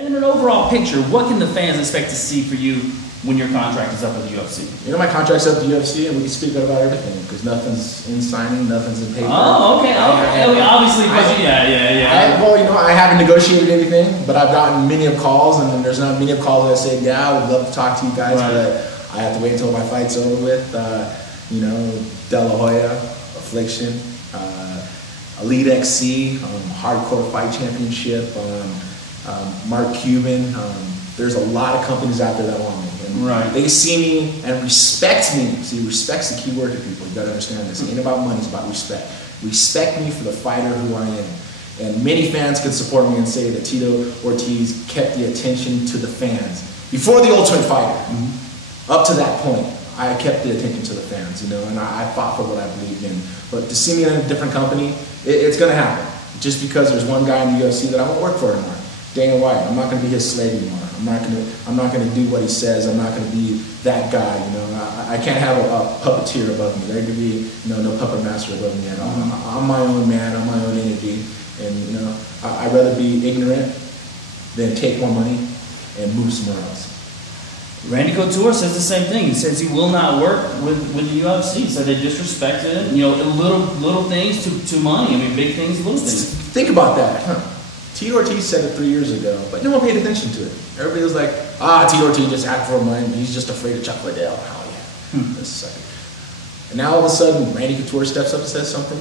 In an overall picture, what can the fans expect to see for you when your contract is up with the UFC? You know, my contract's up with the UFC, and we can speak about everything because nothing's in signing, nothing's in paper. Oh, okay. Obviously, yeah. Well, you know, I haven't negotiated anything, but I've gotten many of calls, and there's not many of calls that say, yeah, I would love to talk to you guys, but I have to wait until my fight's over with. You know, De La Hoya, Affliction, Elite XC, Hardcore Fight Championship, Mark Cuban. There's a lot of companies out there that want me. And they see me and respect me. See, respect's the key word to people. You gotta understand this. It ain't about money, it's about respect. Respect me for the fighter who I am. And many fans could support me and say that Tito Ortiz kept the attention to the fans. Before the Ultimate Fighter, up to that point, I kept the attention to the fans, you know, and I fought for what I believed in. But to see me in a different company, it's gonna happen. Just because there's one guy in the UFC that I won't work for anymore. Dana White, I'm not going to be his slave anymore. I'm not going to do what he says. I'm not going to be that guy. You know, I can't have a puppeteer above me. There could be no puppet master above me at all. I'm my own man. I'm my own entity, and you know, I'd rather be ignorant than take more money and move somewhere else. Randy Couture says the same thing. He says he will not work with the UFC. So they disrespected him. You know, little things to money. I mean, big things, little things. Think about that. Tito Ortiz said it 3 years ago, but no one paid attention to it. Everybody was like, Tito Ortiz just asked for money. He's just afraid of Chuck Liddell. Oh, yeah. That's a second. And now all of a sudden, Randy Couture steps up and says something.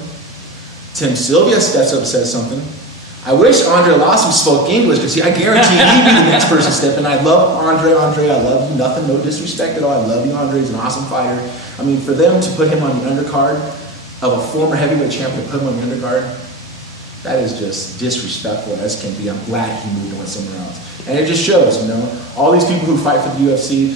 Tim Sylvia steps up and says something. I wish Andre Lasso spoke English, because I guarantee he'd be the next person to step in. I love Andre. Andre, I love you. Nothing, no disrespect at all. I love you, Andre. He's an awesome fighter. I mean, for them to put him on the undercard of a former heavyweight champion, put him on the undercard, that is just disrespectful as can be. I'm glad he moved on somewhere else. And it just shows, you know, all these people who fight for the UFC,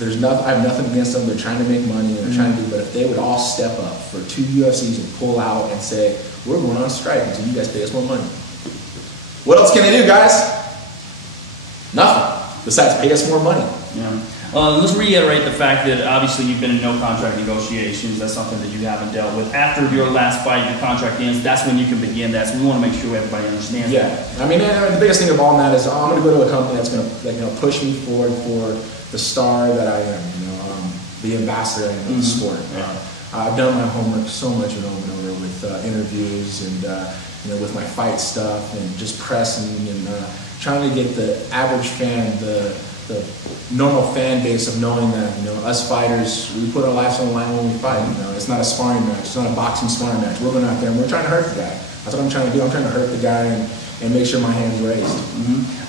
I have nothing against them. They're trying to make money and they're trying to do, but if they would all step up for 2 UFCs and pull out and say, we're going on strike until you guys pay us more money. What else can they do, guys? Nothing, besides pay us more money. Yeah. Let's reiterate the fact that obviously you've been in no contract negotiations. That's something that you haven't dealt with. After your last fight, your contract ends. That's when you can begin that. So we want to make sure everybody understands. Yeah, I mean, the biggest thing of all that is I'm going to go to a company that's going to push me forward for the star that I am. You know, the ambassador of the sport. I've done my homework so much over and over with interviews and you know, with my fight stuff and just pressing and trying to get the average fan, the normal fan base of knowing that, you know, us fighters, we put our lives on the line when we fight. You know, it's not a sparring match. It's not a boxing sparring match. We're going out there and we're trying to hurt the guy. That's what I'm trying to do. I'm trying to hurt the guy and make sure my hand's raised.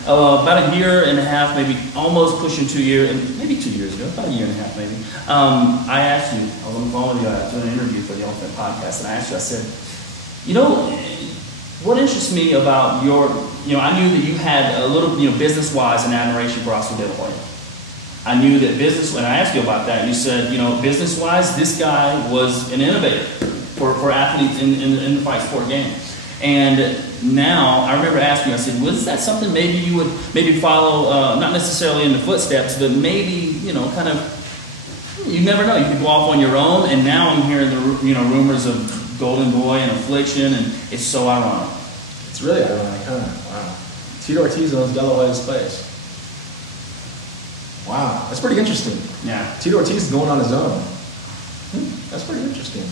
About a year and a half, maybe almost pushing 2 years, maybe 2 years ago, about a year and a half maybe, I asked you, I was on the phone with you, I was doing an interview for the Ultimate Podcast, and I asked you, I said, you know, what interests me about your, you know, I knew that you had a little, you know, business-wise an admiration for Oscar De La Hoya. I knew that when I asked you about that, you said, you know, business-wise, this guy was an innovator for athletes in the fight sport game. And now, I remember asking you, I said, was that something maybe you would follow, not necessarily in the footsteps, but maybe, you know, kind of, you never know, you could go off on your own, and now I'm hearing the, you know, rumors of Golden Boy and Affliction, and it's so ironic. It's really ironic, huh? Wow. Tito Ortiz owns De La Hoya's place. Wow, that's pretty interesting. Yeah. Tito Ortiz is going on his own. That's pretty interesting.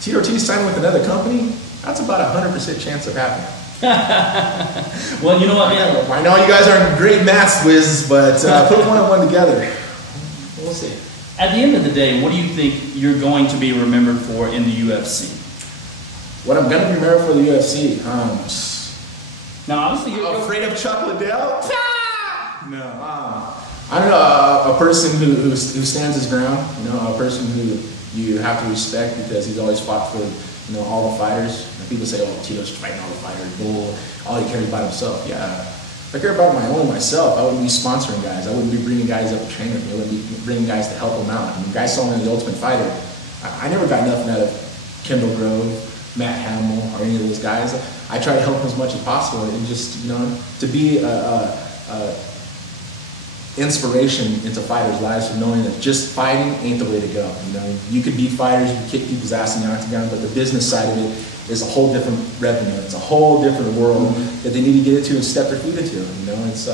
Tito Ortiz signing with another company, that's about a 100% chance of happening. Well, you know what, man? I know you guys aren't great math whizzes, but put one and one together. We'll see. At the end of the day, what do you think you're going to be remembered for in the UFC? What I'm going to be remembered for the UFC? Now, obviously, you're afraid of Chuck Liddell? No. I don't know, a person who stands his ground, you know, a person who you have to respect because he's always fought for, you know, all the fighters. And people say, oh, Tito's fighting all the fighters, bull, all he cares about himself. Yeah, if I care about myself, I wouldn't be sponsoring guys. I wouldn't be bringing guys up to train with me. I wouldn't be bringing guys to help them out. I mean, guys saw me in The Ultimate Fighter. I never got nothing out of Kendall Grove, Matt Hamill, or any of those guys. I try to help them as much as possible and just, you know, to be inspiration into fighters' lives, of knowing that just fighting ain't the way to go. You know, you could be fighters, you kick people's ass in the octagon, but the business side of it is a whole different revenue. It's a whole different world that they need to get into and step their feet into. You know, it's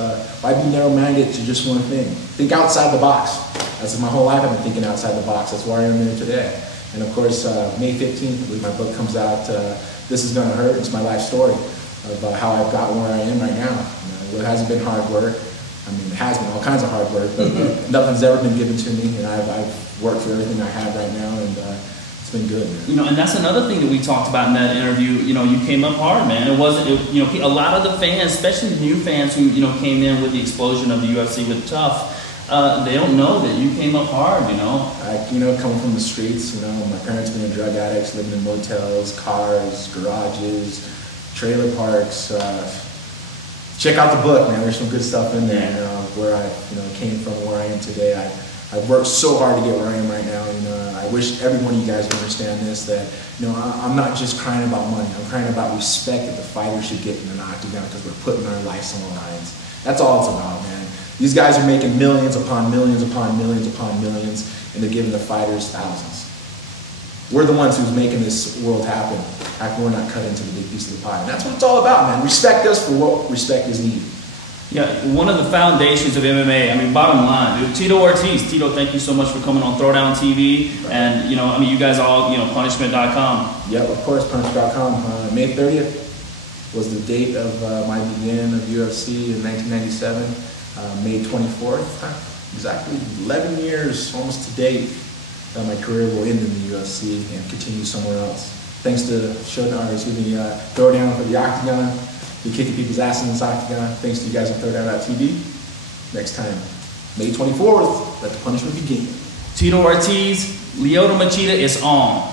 why be narrow-minded to just one thing? Think outside the box. That's my whole life. I've been thinking outside the box. That's why I'm here today. And of course, May 15th, I believe my book comes out. This Is Gonna Hurt. It's my life story of how I've gotten where I am right now. You know, it hasn't been hard work. I mean, it has been all kinds of hard work, but nothing's ever been given to me, and I've worked for everything I have right now, and it's been good, man. You know, and that's another thing that we talked about in that interview. You know, you came up hard, man. It wasn't, you know, a lot of the fans, especially the new fans who, you know, came in with the explosion of the UFC with Tough, they don't know that you came up hard, you know. You know, coming from the streets, you know, my parents being drug addicts, living in motels, cars, garages, trailer parks. Check out the book, man. There's some good stuff in there. Where I, you know, came from, where I am today. I've worked so hard to get where I am right now. You know, I wish every one of you guys would understand this. That, you know, I'm not just crying about money. I'm crying about respect that the fighters should get in an octagon because we're putting our lives on the lines. That's all it's about, man. These guys are making millions upon millions upon millions upon millions, and they're giving the fighters thousands. We're the ones who's making this world happen. How come we're not cut into the big piece of the pie? And that's what it's all about, man. Respect us for what respect is needed. Yeah, one of the foundations of MMA, I mean, bottom line, dude, Tito Ortiz. Tito, thank you so much for coming on Throwdown TV. Right. And, you know, I mean, you guys all, you know, Punishment.com. Yep, of course, Punishment.com. May 30th was the date of my beginning of UFC in 1997. May 24th, exactly 11 years, almost to date, my career will end in the UFC and continue somewhere else. Thanks to Throwdown for the Octagon. We're kicking people's asses in this octagon. Thanks to you guys on Throwdown.tv. Next time, May 24th, let the punishment begin. Tito Ortiz, Lyoto Machida is on.